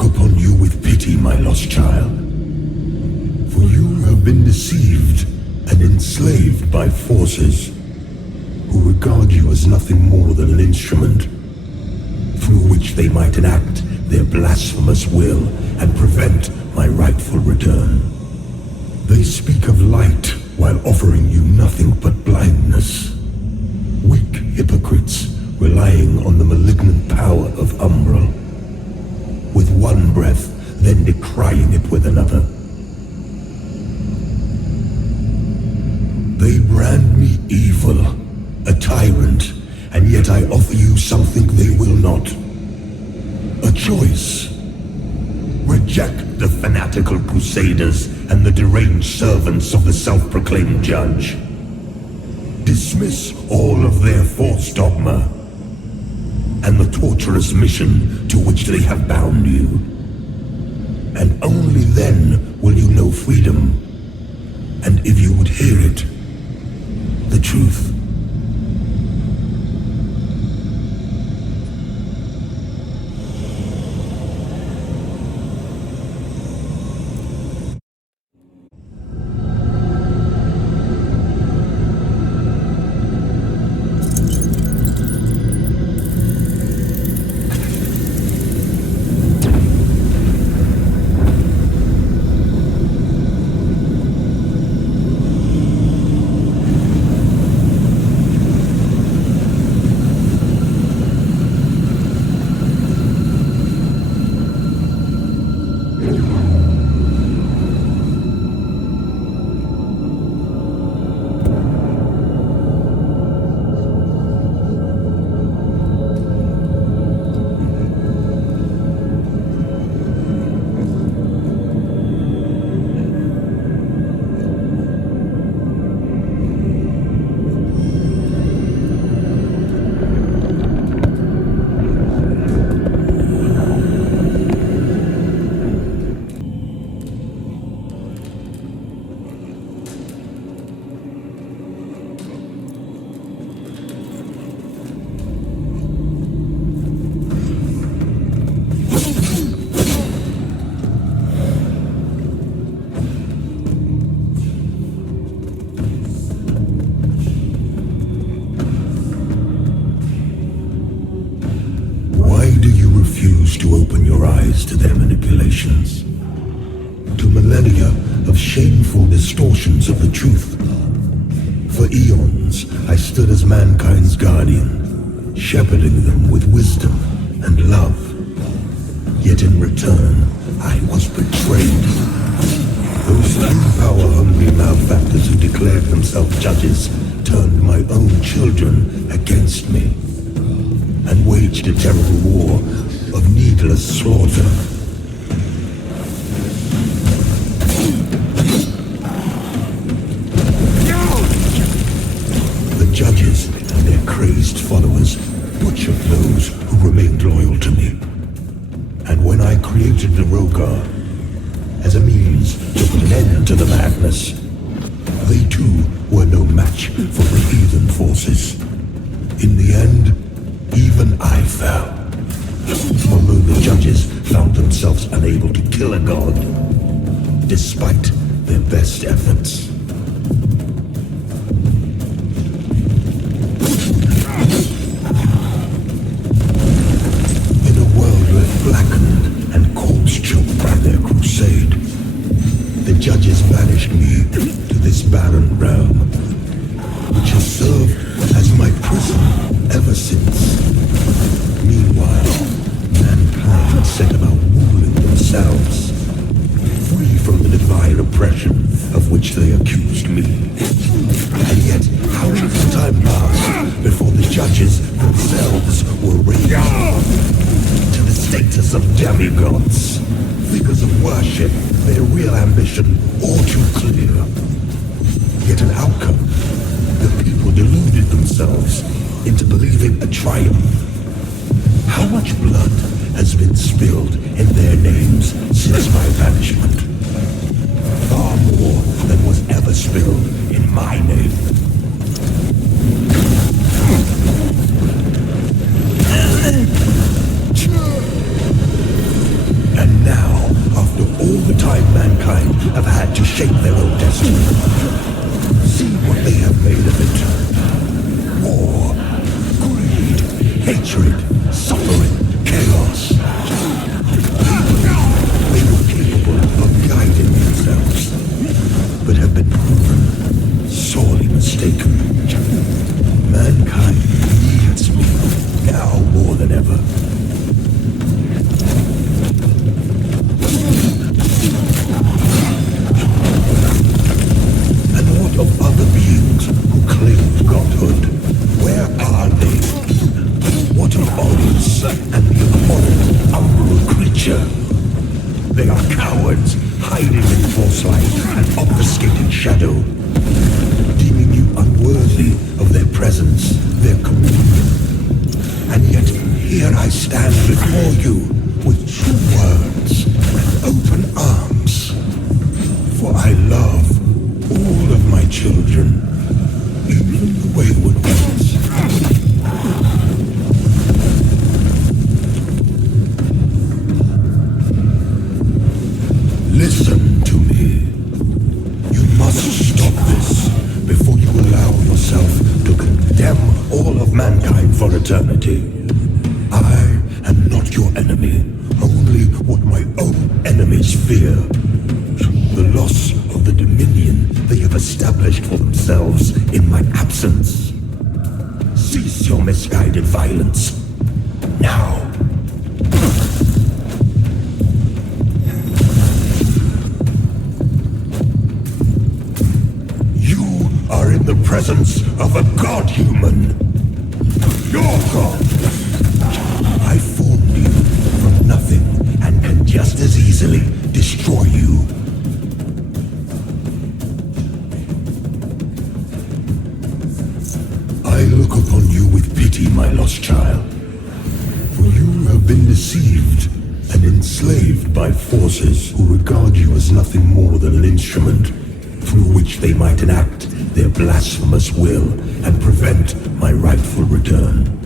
look upon you with pity, my lost child. For you have been deceived and enslaved by forces who regard you as nothing more than an instrument through which they might enact their blasphemous will and prevent my rightful return. They speak of light while offering you nothing but blindness. Weak hypocrites relying on the malignant power of Umbral, with one breath, then decrying it with another. They brand me evil, a tyrant, and yet I offer you something they will not. A choice. Reject the fanatical crusaders and the deranged servants of the self-proclaimed judge. Dismiss all of their false dogma and the torturous mission to which they have bound you. And only then will you know freedom. And if you would hear it, the truth. To open your eyes to their manipulations, to millennia of shameful distortions of the truth. For eons, I stood as mankind's guardian, shepherding them with wisdom and love. Yet in return, I was betrayed. Those few power-hungry malefactors who declared themselves judges turned my own children against me and waged a terrible war of needless slaughter. The judges and their crazed followers butchered those who remained loyal to me. And when I created the Rogar as a means to put an end to the madness, they too were no match for the heathen forces. In the end, even I fell. Although the judges found themselves unable to kill a god, despite their best efforts. In a world left blackened and corpse-choked by their crusade, the judges banished me to this barren realm, which has served as my prison ever since. Meanwhile, mankind set about ruling themselves, free from the divine oppression of which they accused me. And yet, how little time passed before the judges themselves were raised to the status of demigods, figures of worship, their real ambition all too clear. Yet an outcome, the people deluded themselves into believing a triumph. How much blood has been spilled in their names since my banishment? Far more than was ever spilled in my name. And shape their own destiny. See what they have made of it. War, greed, hatred, suffering, chaos. They were capable of guiding themselves, but have been proven sorely mistaken. Mankind needs me now more than ever. And what of other beings who claim godhood? Where are they? What of Horus and the abhorrent umbral creature? They are cowards, hiding in false light and obfuscated shadow, deeming you unworthy of their presence, their communion. And yet here I stand before you with true words and open arms. For I love all of my children, even the wayward ones. Listen to me. You must stop this before you allow yourself to condemn all of mankind for eternity. I am not your enemy, only what my own enemies fear. The loss of the dominion they have established for themselves in my absence. Cease your misguided violence. Now. You are in the presence of a god-human. Your god. I formed you from nothing and can just as easily destroy you. I look upon you with pity, my lost child. For you have been deceived and enslaved by forces who regard you as nothing more than an instrument through which they might enact their blasphemous will and prevent my rightful return.